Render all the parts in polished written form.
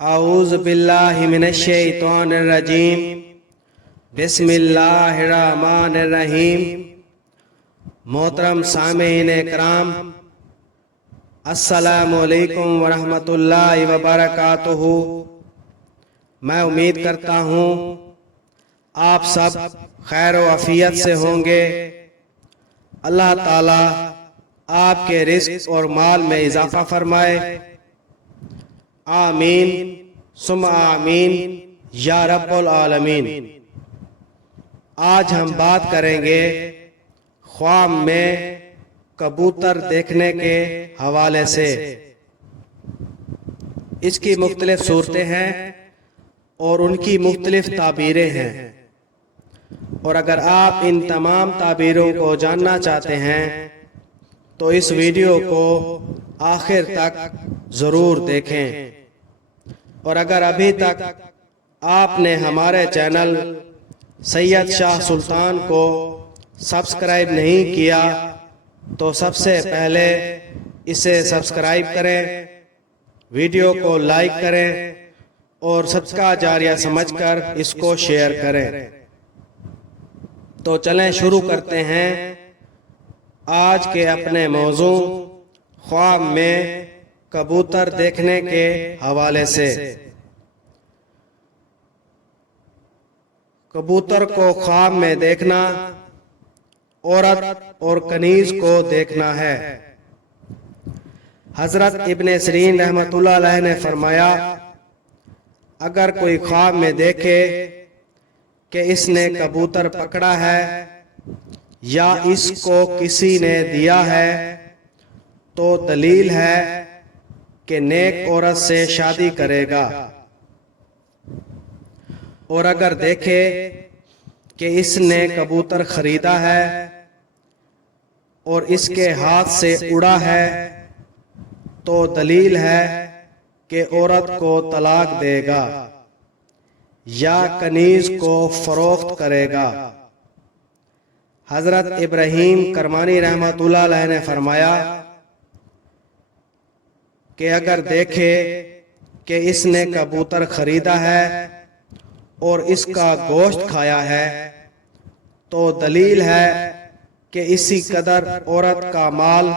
اعوذ باللہ من الشیطان الرجیم بسم اللہ الرحمن الرحیم۔ محترم سامعین کرام، السلام علیکم ورحمۃ اللہ وبرکاتہ۔ میں امید کرتا ہوں آپ سب خیر و عافیت سے ہوں گے۔ اللہ تعالیٰ آپ کے رزق اور مال میں اضافہ فرمائے، آمین ثم آمین یا رب العالمین۔ آج ہم بات کریں گے خواب میں کبوتر دیکھنے کے حوالے سے۔ اس کی مختلف صورتیں ہیں اور ان کی مختلف تعبیریں ہیں، اور اگر آپ ان تمام تعبیروں کو جاننا چاہتے ہیں تو اس ویڈیو کو آخر تک ضرور دیکھیں۔ اور اگر ابھی تک آپ نے ہمارے چینل سید شاہ سلطان کو سبسکرائب نہیں کیا تو سب سے پہلے اسے سبسکرائب کریں، ویڈیو کو لائک کریں اور صدقہ جاریہ سمجھ کر اس کو شیئر کریں۔ تو چلیں شروع کرتے ہیں آج کے اپنے موضوع خواب میں کبوتر دیکھنے کے حوالے سے۔ کبوتر کو خواب میں دیکھنا عورت اور کنیز کو دیکھنا ہے۔ حضرت ابن سیرین رحمۃ اللہ علیہ نے فرمایا، اگر کوئی خواب میں دیکھے کہ اس نے کبوتر پکڑا ہے یا اس کو کسی نے دیا ہے تو دلیل ہے کہ نیک عورت سے شادی کرے گا، اور اگر دیکھے کہ اس نے کبوتر خریدا ہے اور اس کے ہاتھ سے اڑا ہے تو دلیل ہے کہ عورت کو طلاق دے گا یا کنیز کو فروخت کرے گا۔ حضرت ابراہیم کرمانی رحمۃ اللہ علیہ نے فرمایا کہ اگر دیکھے کہ اس نے کبوتر خریدا ہے اور اس کا گوشت کھایا ہے تو دلیل ہے کہ اسی قدر عورت کا مال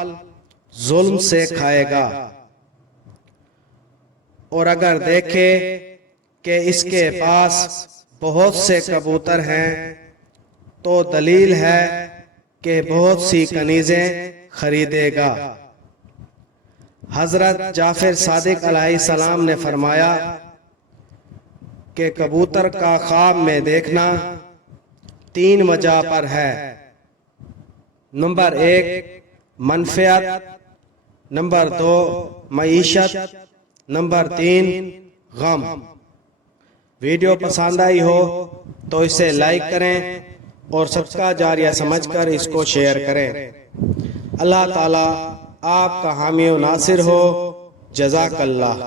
ظلم سے کھائے گا، اور اگر دیکھے کہ اس کے پاس بہت سے کبوتر ہیں تو دلیل ہے کہ بہت سی کنیزیں خریدے گا۔ حضرت جعفر صادق علیہ السلام نے فرمایا کہ کبوتر کا خواب میں دیکھنا 3 وجہ پر ہے۔ نمبر 1 منفعت، نمبر 2 معیشت، نمبر 3 غم۔ ویڈیو پسند آئی ہو تو اسے لائک کریں اور صدقہ جاریہ سمجھ کر اس کو شیئر کریں۔ اللہ تعالیٰ آپ کا حامی و ناصر ہو۔ جزاک اللہ۔